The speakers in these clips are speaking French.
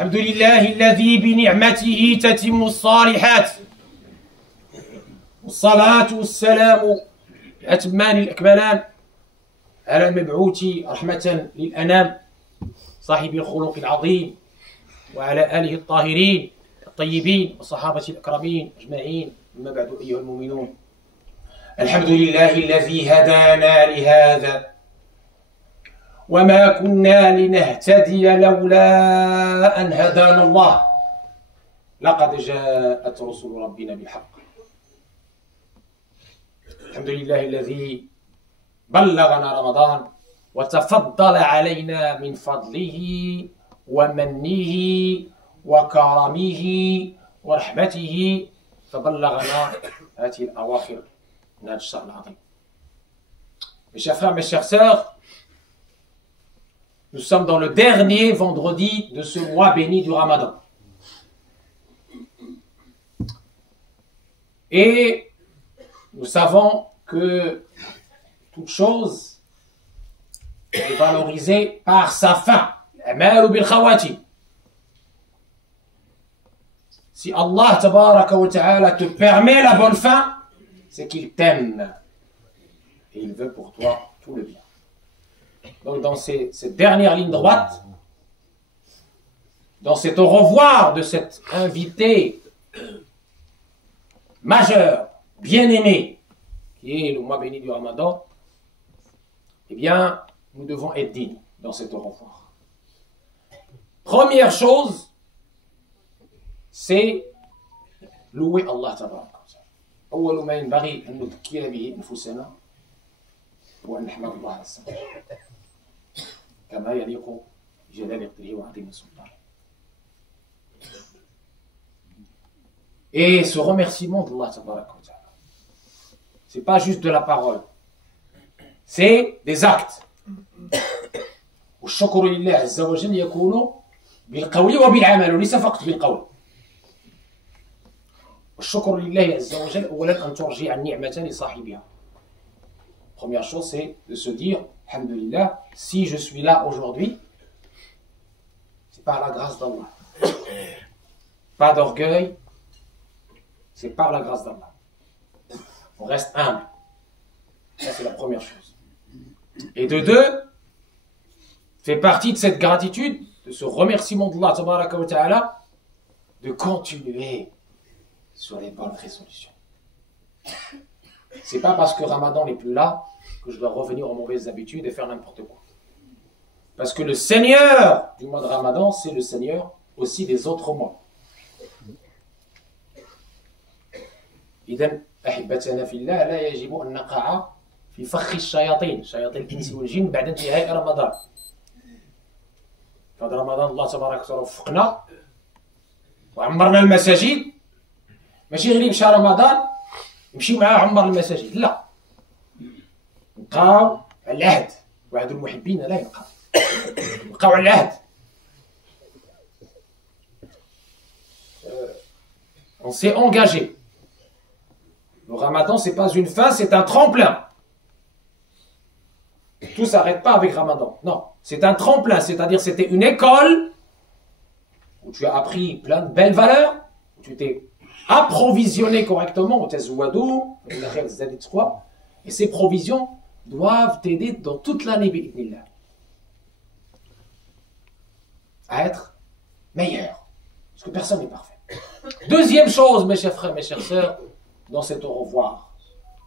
الحمد لله الذي بنعمته تتم الصالحات والصلاة والسلام الأتمان الأكملان على المبعوث رحمة للأنام صاحب الخلق العظيم وعلى آله الطاهرين الطيبين وصحابة الأكرمين أجمعين. أما بعد أيها المؤمنون، الحمد لله الذي هدانا لهذا وما كنا لنهتدي لولا أن هدانا الله لقد جاءت رسل ربنا بالحق. الحمد لله الذي بلغنا رمضان وتفضل علينا من فضله ومنه وكرمه ورحمته فبلغنا هذه الأواخر من هذا الشهر العظيم. Mes chers frères, mes chères sœurs, nous sommes dans le dernier vendredi de ce mois béni du Ramadan. Et nous savons que toute chose est valorisée par sa fin. Si Allah tabaraka wa ta'ala te permet la bonne fin, c'est qu'il t'aime et il veut pour toi tout le bien. Donc dans cette dernière ligne droite, dans cet au revoir de cet invité majeur, bien-aimé, qui est le mois béni du Ramadan, eh bien, nous devons être dignes dans cet au revoir. Première chose, c'est louer Allah tabaraka wa ta'ala. أول ما ينبغي أن نذكر به أنفسنا وأن نحمد الله على الصبر كما يليق بجلال قدره وعظيم سلطانه. Et ce remerciement d'Allah tabaraka wa ta'ala, c'est pas juste de la parole, c'est des actes. والشكر لله عز وجل يكون بالقول وبالعمل وليس فقط بالقول. والشكر لله عز وجل أولا أن ترجع النعمة لصاحبها. Première chose, c'est de se dire, alhamdulillah, si je suis là aujourd'hui, c'est par la grâce d'Allah. Pas d'orgueil, c'est par la grâce d'Allah. On reste humble. Ça, c'est la première chose. Et de deux, fait partie de cette gratitude, de ce remerciement d'Allah tabaraka wa ta'ala, de continuer sur les bonnes résolutions. C'est pas parce que Ramadan n'est plus là que je dois revenir aux mauvaises habitudes et faire n'importe quoi. Parce que le Seigneur du mois de Ramadan, c'est le Seigneur aussi des autres mois. إذن أحبتنا في الله لا يجب أن نقع في فخ الشياطين شياطين الإنس والجن بعد انتهاء رمضان. في هذا رمضان الله تبارك وتعالى وفقنا وعمرنا المساجد، ماشي غير يمشى رمضان يمشي معاه عمر المساجد، لا، نبقاو على العهد، وعد المحبين لا يبقى، نبقاو على العهد. On s'est engagé. Le Ramadan, c'est pas une fin, c'est un tremplin. Tout s'arrête pas avec Ramadan. Non, c'est un tremplin, c'est-à-dire c'était une école où tu as appris plein de belles valeurs, où tu t'es approvisionné correctement, et ces provisions doivent t'aider dans toute l'année à être meilleur, parce que personne n'est parfait. Deuxième chose, mes chers frères, mes chères sœurs, dans cet au revoir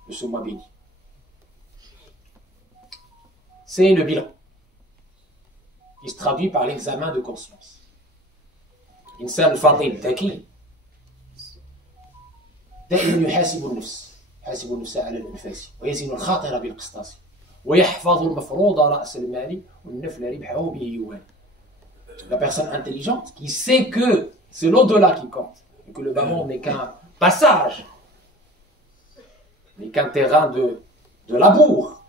de ce mois béni, c'est le bilan qui se traduit par l'examen de conscience. Insan al-Fadil Taki دائما يحاسب النفس، يحاسب النفس على الانفاس ويزن الخاطر بالقسطاس ويحفظ المفروض راس المال والنفل ربحه به يوالي. La personne intelligente qui sait que c'est l'au-delà qui compte et que le bas monde n'est qu'un passage, n'est qu'un terrain de labour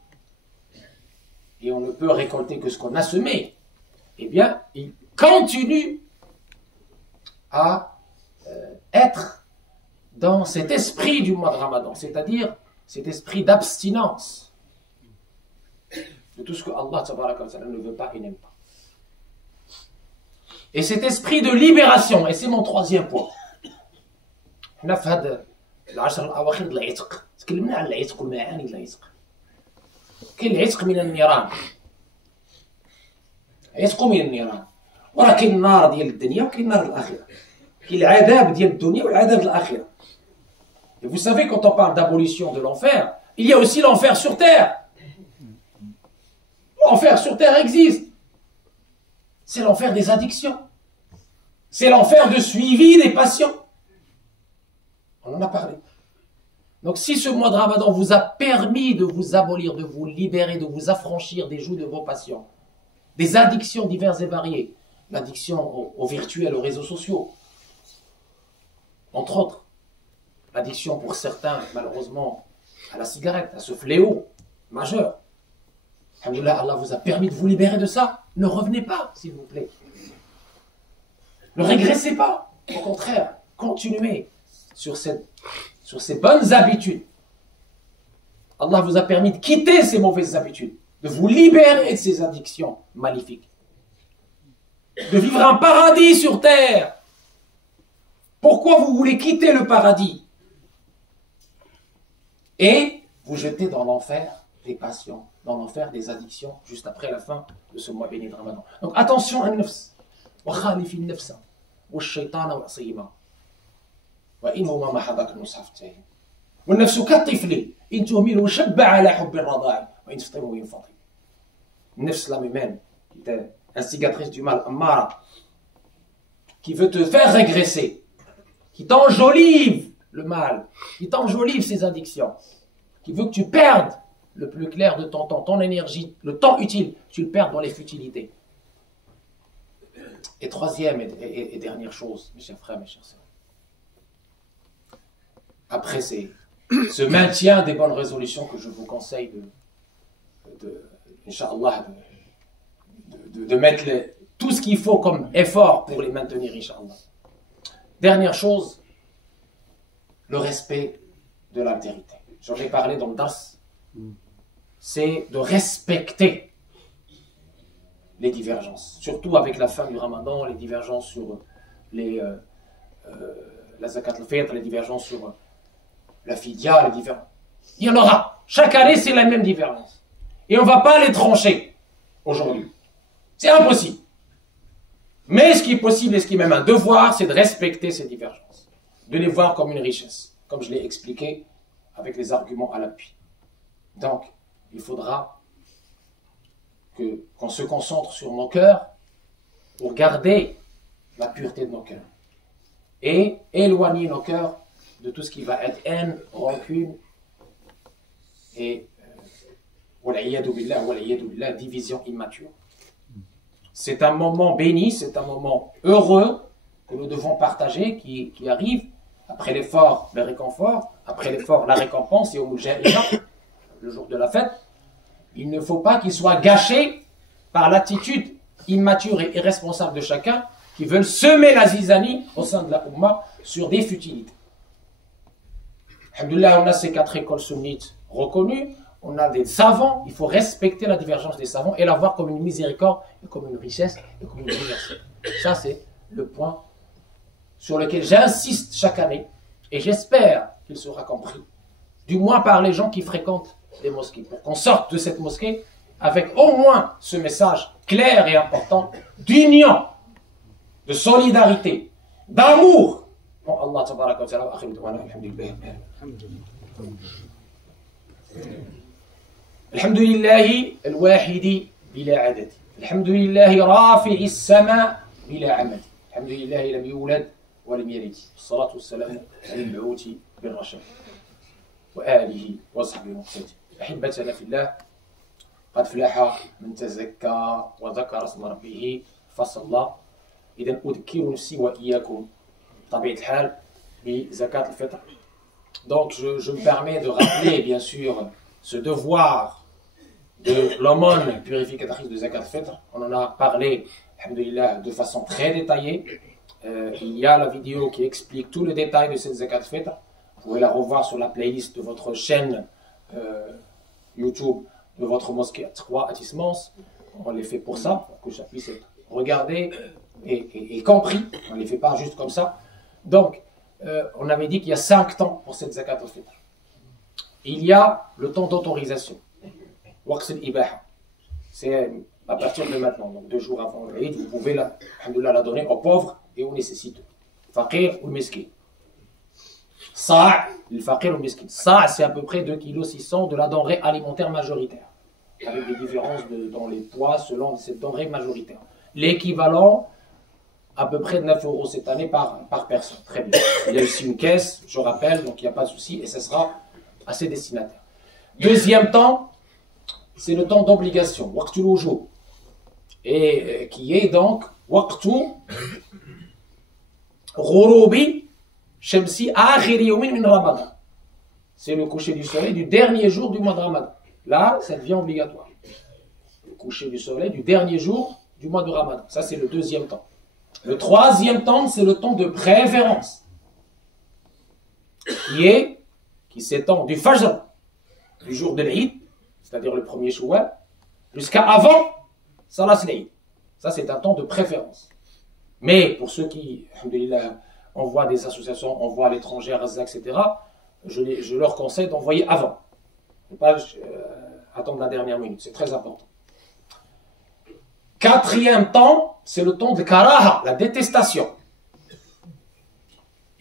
et on ne peut récolter que ce qu'on a semé, eh bien il continue à être dans cet esprit du mois de Ramadan, c'est-à-dire cet esprit d'abstinence de tout ce que Allah tabaraka wa ta'ala ne veut pas et n'aime pas. Et cet esprit de libération, et c'est mon troisième point. حنا في هذا العشر الأواخر ديال العتق تكلمنا على العتق والمعاني ديال العتق. كاين العتق من النيران، عتق من النيران، وراه كاين النار ديال الدنيا وكاين النار الآخرة، كاين العذاب ديال الدنيا والعذاب الآخرة. Et vous savez, quand on parle d'abolition de l'enfer, il y a aussi l'enfer sur terre. L'enfer sur terre existe. C'est l'enfer des addictions. C'est l'enfer de suivi des passions. On en a parlé. Donc si ce mois de Ramadan vous a permis de vous abolir, de vous libérer, de vous affranchir des jougs de vos passions, des addictions diverses et variées, l'addiction au virtuel, aux réseaux sociaux, entre autres, l'addiction pour certains, malheureusement, à la cigarette, à ce fléau majeur. Alhamdoulilah, Allah vous a permis de vous libérer de ça. Ne revenez pas, s'il vous plaît. Ne régressez pas. Au contraire, continuez sur ces bonnes habitudes. Allah vous a permis de quitter ces mauvaises habitudes, de vous libérer de ces addictions maléfiques, de vivre un paradis sur terre. Pourquoi vous voulez quitter le paradis et vous jeter dans l'enfer des passions, dans l'enfer des addictions, juste après la fin de ce mois béni de Ramadan. Donc attention à nafs, wa khalifi nafsa, wa shaytana wa asima, wa inhuma ma hadak nusaf tayi. Wa nafsu katifli, in tuhmilu shabba ala hubbi ar-rada'i, wa in taftimu yinfati. Nafs, l'âme humaine, qui est instigatrice du mal, Ammara, qui veut te faire régresser, qui t'enjolive le mal, qui t'enjolive ses addictions, qui veut que tu perdes le plus clair de ton temps, ton énergie, le temps utile, tu le perds dans les futilités. Et troisième et dernière chose, mes chers frères, mes chères sœurs, après ce maintien des bonnes résolutions que je vous conseille Inch'Allah, de mettre tout ce qu'il faut comme effort pour les maintenir, Inch'Allah. Dernière chose, le respect de l'altérité. J'en ai parlé dans le dars. C'est de respecter les divergences. Surtout avec la fin du Ramadan, les divergences sur la zakat al-fitr, les divergences sur la fidya, les divergences. Il y en aura. Chaque année, c'est la même divergence. Et on ne va pas les trancher aujourd'hui. C'est impossible. Mais ce qui est possible et ce qui est même un devoir, c'est de respecter ces divergences. De les voir comme une richesse. Comme je l'ai expliqué avec les arguments à l'appui. Donc, il faudra qu'on se concentre sur nos cœurs pour garder la pureté de nos cœurs. Et éloigner nos cœurs de tout ce qui va être haine, rancune et division immature. C'est un moment béni, c'est un moment heureux que nous devons partager, qui arrive après l'effort, le réconfort, après l'effort, la récompense, et au Mujahida, le jour de la fête. Il ne faut pas qu'il soit gâché par l'attitude immature et irresponsable de chacun qui veulent semer la zizanie au sein de la Ummah sur des futilités. Alhamdoulilah, on a ces 4 écoles sunnites reconnues, on a des savants, il faut respecter la divergence des savants et la voir comme une miséricorde, et comme une richesse, et comme une diversité. Ça, c'est le point sur lequel j'insiste chaque année, et j'espère qu'il sera compris, du moins par les gens qui fréquentent les mosquées, pour qu'on sorte de cette mosquée avec au moins ce message clair et important d'union, de solidarité, d'amour. Bon, Allah tabaraka wa ta'ala, akhiru da'wana, alhamdulillah. Alhamdulillahi al-wahidi bila adadi. Alhamdulillahi rafi'i as-sama bila amali. Alhamdulillahi lam yulad wa lam yalid. As-salatu was-salamu ala al-mab'uthi bir-rashad. Wa alihi wa sahbihi wa sallam. أحبتنا في الله قد فلح من تزكى وذكر اسم ربه فصلى. إذا أذكر نفسي وإياكم بطبيعة الحال بزكاة الفطر. Donc je me permets de rappeler bien sûr ce devoir de l'aumône purificatrice de zakat al-fitr. On en a parlé, alhamdoulilah, de façon très détaillée. Il y a la vidéo qui explique tout le détail de cette zakat al-fitr. Vous pouvez la revoir sur la playlist de votre chaîne YouTube de votre mosquée 3 Atismans. On les fait pour ça, pour que ça puisse être regardé et compris. On ne les fait pas juste comme ça. Donc, on avait dit qu'il y a 5 temps pour cette zakat al-fitr. Il y a le temps d'autorisation. Waqt al-ibaha. C'est à partir de maintenant, donc 2 jours avant l'Eid, vous pouvez la donner aux pauvres et aux nécessiteux. Faqir ou miskin. Sa', le faqir ou miskin. Sa', c'est à peu près 2,6 kg de la denrée alimentaire majoritaire. Avec des différences dans les poids selon cette denrée majoritaire. L'équivalent, à peu près de 9 € cette année par personne. Très bien. Il y a aussi une caisse, je rappelle, donc il n'y a pas de souci, et ce sera à ses destinataires. Deuxième temps, c'est le temps d'obligation, waqtul wujub, et qui est donc waqtu ghurubi shamsi akhir yawmin min Ramadan. C'est le coucher du soleil du dernier jour du mois de Ramadan. Là, ça devient obligatoire. Le coucher du soleil du dernier jour du mois de Ramadan. Ça, c'est le deuxième temps. Le troisième temps, c'est le temps de préférence, qui s'étend du Fajr, du jour de l'Eid, c'est-à-dire le premier Shawwal, jusqu'à avant Salat l'Eid. Ça, c'est un temps de préférence. Mais pour ceux qui, alhamdoulilah, envoient des associations, envoient à l'étranger, à Gaza, etc., je leur conseille d'envoyer avant. Ne pas attendre la dernière minute. C'est très important. Quatrième temps, c'est le temps de karaha, la détestation.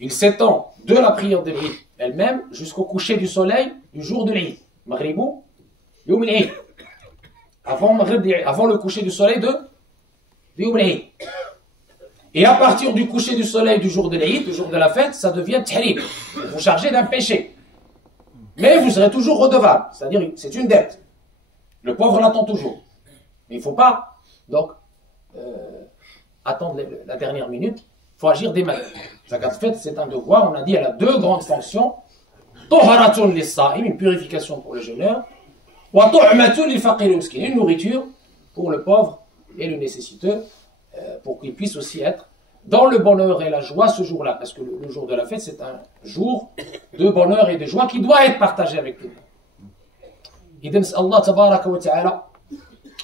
Il s'étend de la prière de l'Eid elle-même jusqu'au coucher du soleil du jour de l'Eid. Maghribou, Yom al-Eid. Avant le coucher du soleil de Yom al-Eid. Et à partir du coucher du soleil du jour de l'Eid, du jour de la fête, ça devient tahrim. Vous vous chargez d'un péché. Mais vous serez toujours redevable. C'est-à-dire, c'est une dette. Le pauvre l'attend toujours. Mais il ne faut pas donc attendre la dernière minute. Il faut agir dès maintenant. Zakat al-Fitr, c'est un devoir. On a dit, elle a 2 grandes fonctions. Toharatun lis-sa'im, une purification pour le jeûneur. Wa tu'matun lil-faqir wal-miskin, une nourriture pour le pauvre et le nécessiteux, pour qu'il puisse aussi être dans le bonheur et la joie ce jour-là. Parce que le jour de la fête, c'est un jour de bonheur et de joie qui doit être partagé avec tout le monde. إذن نسأل الله تبارك وتعالى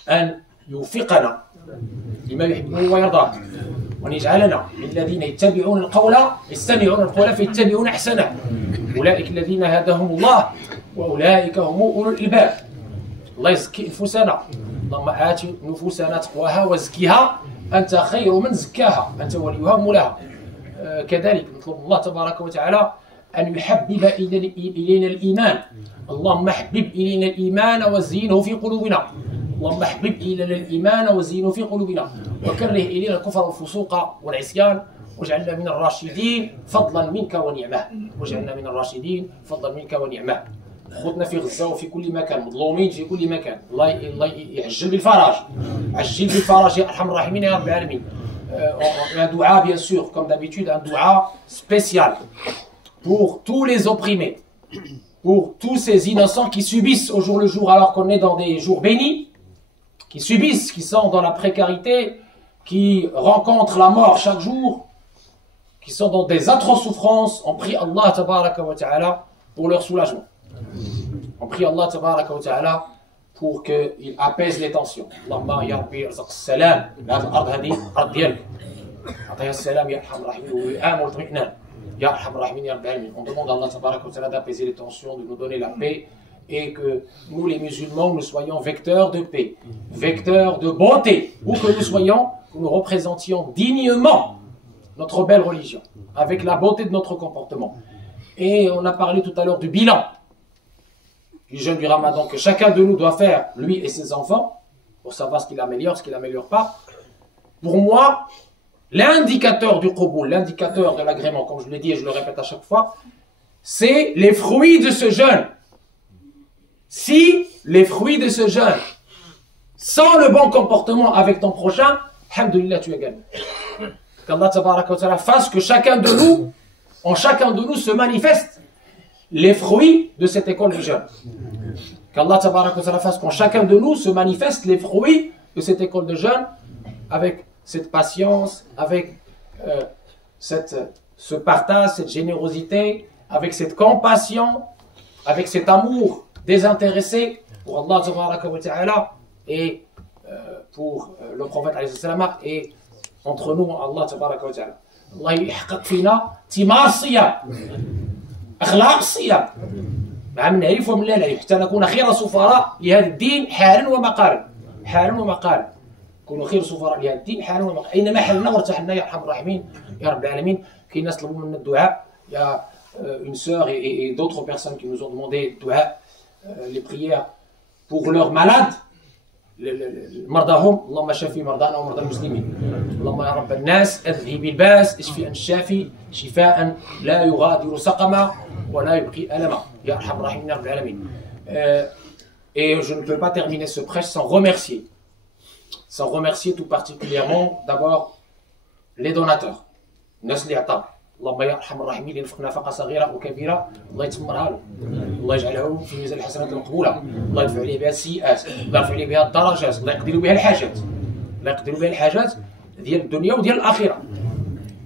أن يوفقنا لما يحبه ويرضاه وأن يجعلنا من الذين يتبعون القول يستمعون القول فيتبعون أحسنه أولئك الذين هداهم الله وأولئك هم أولو الألباب. الله يزكي نفوسنا، اللهم آت نفوسنا تقواها وزكها أنت خير من زكاها أنت وليها مولاها. كذلك نطلب الله تبارك وتعالى أن يحبب إلينا الإيمان. اللهم حبب إلينا الإيمان وزينه في قلوبنا. اللهم حبب إلينا الإيمان وزينه في قلوبنا وكره إلينا الكفر والفسوق والعصيان واجعلنا من الراشدين فضلا منك ونعمه. واجعلنا من الراشدين فضلا منك ونعمه. خذنا في غزة وفي كل مكان، مظلومين في كل مكان. الله يعجل بالفرج. عجل بالفرج يا أرحم الراحمين يا رب العالمين. Un dua, bien sûr, comme d'habitude, un dua spécial pour tous les opprimés, pour tous ces innocents qui subissent au jour le jour alors qu'on est dans des jours bénis, qui subissent, qui sont dans la précarité, qui rencontrent la mort chaque jour, qui sont dans des atroces souffrances. On prie Allah tabaraka wa ta'ala pour leur soulagement. On prie Allah tabaraka wa ta'ala pour qu'il apaise les tensions. Allahumma ya Rabbi irzaq as-salam la al-ard hadi ard diyalk. Ataya as-salam ya arhamar rahimin wa al-amn wal itminan. Ya arhamar rahimin ya rabbil alamin. On demande à Allah tabaraka wa ta'ala d'apaiser les tensions, de nous donner la paix et que nous les musulmans nous soyons vecteurs de paix, vecteurs de bonté, où que nous soyons, que nous représentions dignement notre belle religion, avec la beauté de notre comportement. Et on a parlé tout à l'heure du bilan du jeûne du Ramadan que chacun de nous doit faire, lui et ses enfants, pour savoir ce qu'il améliore, ce qu'il n'améliore pas. Pour moi, l'indicateur du qaboul, l'indicateur de l'agrément, comme je l'ai dit et je le répète à chaque fois, c'est les fruits de ce jeûne. Si les fruits de ce jeûne, sans le bon comportement avec ton prochain, alhamdoulilah, tu es gagné. Qu'Allah tabaraka wa ta'ala fasse que chacun de nous, en chacun de nous se manifeste les fruits de cette école du jeûne. Qu'Allah tabaraka wa ta'ala fasse qu'en chacun de nous se manifeste les fruits de cette école de jeûne avec cette patience, avec ce partage, cette générosité, avec cette compassion, avec cet amour désintéressé pour Allah tabaraka wa ta'ala et pour le prophète alayhi salam et entre nous Allah tabaraka wa ta'ala. الله يحقق فينا ثمار الصيام اخلاق الصيام مع من نعرف ومن لا نعرف حتى نكون خير سفراء لهذا الدين حالا ومقالا حالا ومقالا نكونوا خير سفراء لهذا الدين حالا ومقالا اينما حلنا وارتحلنا يا ارحم الراحمين يا رب العالمين. كاين ناس طلبوا منا الدعاء يا une sœur et d'autres personnes qui nous ont demandé dua, les prières pour leurs malades مرضاهم. اللهم شفي مرضانا ومرضى المسلمين. اللهم يا رب الناس اذهب الباس اشفي انت الشافي شفاء لا يغادر سقما ولا يبقي ألما يا ارحم الراحمين يا رب العالمين. Et je ne peux pas terminer ce prêche sans remercier tout particulièrement d'abord les donateurs الناس اللي عطاو. اللهم يا ارحم الراحمين اللي ينفق نفقه صغيره او كبيره الله يتمرها له، الله يجعله في ميزان الحسنات المقبوله، الله يدفع عليه بها السيئات، الله يرفع عليه بها الدرجات، الله يقدر بها الحاجات، الله يقدر بها الحاجات ديال الدنيا وديال الاخره.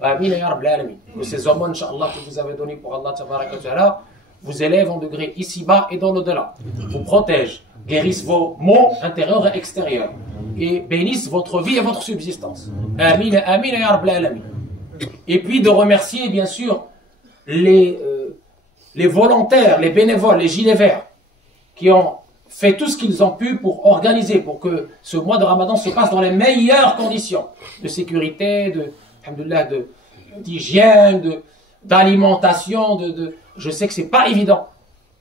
امين يا رب العالمين. Ces aumônes inchallah que vous avez donné pour Allah tabaraka wa ta'ala vous élèvent en degré ici-bas et dans l'au-delà, vous protègent, guérissent vos maux intérieurs et extérieurs et bénissent votre vie et votre subsistance. Amin, amin ya rab العالمين. Et puis de remercier bien sûr les volontaires, les bénévoles, les gilets verts qui ont fait tout ce qu'ils ont pu pour organiser, pour que ce mois de Ramadan se passe dans les meilleures conditions de sécurité, d'hygiène, d'alimentation. Je sais que c'est pas évident.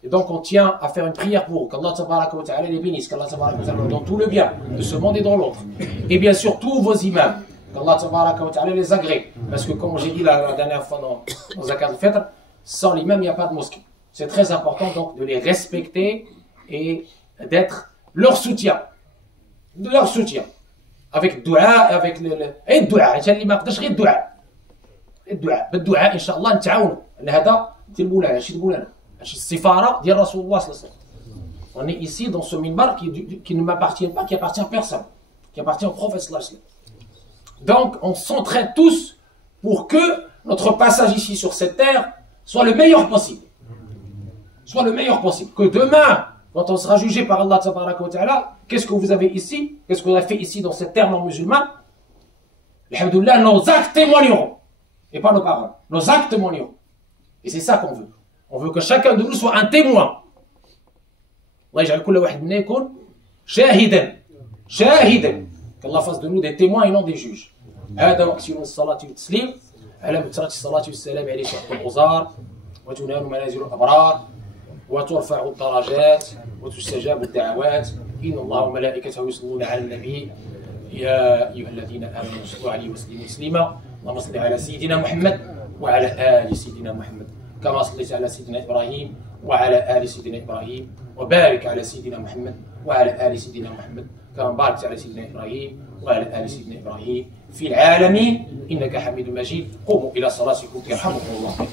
Et donc on tient à faire une prière pour qu'Allah tabaraka wa ta'ala les bénisse, qu'Allah tabaraka wa ta'ala dans tout le bien de ce monde et dans l'autre. Et bien sûr tous vos imams, qu'Allah tabaraka wa ta'ala les agrée. Parce que comme j'ai dit la dernière fois dans Zakat al-Fitr, sans l'imam il n'y a pas de mosquée. C'est très important donc de les respecter et d'être leur soutien. De leur soutien. Avec dua, avec et dua. اللي ما قدرش غير الدعاء. الدعاء بالدعاء ان شاء الله نتعاونوا. هذا ديال مولانا ماشي مولانا. ماشي السفاره ديال رسول الله صلى الله عليه وسلم. On est ici dans ce minbar qui ne m'appartient pas, qui appartient à personne, qui appartient au prophète sallallahu alayhi wa sallam. Donc on s'entraide tous pour que notre passage ici sur cette terre soit le meilleur possible. Soit le meilleur possible. Que demain, quand on sera jugé par Allah tabaraka wa ta'ala, qu'est-ce que vous avez ici? Qu'est-ce que vous avez fait ici dans cette terre non musulmane? Alhamdoulilah, nos actes témoigneront. Et pas nos paroles. Nos actes témoigneront. Et c'est ça qu'on veut. On veut que chacun de nous soit un témoin. Allah yaj'al kulla wahid minna yakun shahidan. Shahidan. Qu'Allah fasse de nous des témoins et non des juges. هذا وأكثر الصلاة والتسليم على مترة الصلاة والسلام عليه شرط الغزار وتنال منازل الأبرار وترفع الدرجات وتستجاب الدعوات إن الله وملائكته يصلون على النبي يا أيها الذين آمنوا صلوا عليه وسلموا تسليما اللهم صل على سيدنا محمد وعلى آل سيدنا محمد كما صليت على سيدنا إبراهيم وعلى آل سيدنا إبراهيم وبارك على سيدنا محمد وعلى آل سيدنا محمد كما باركت على سيدنا إبراهيم وعلى آل سيدنا إبراهيم في العالمين إنك حميد مجيد. قوموا إلى صلاتكم يرحمكم الله.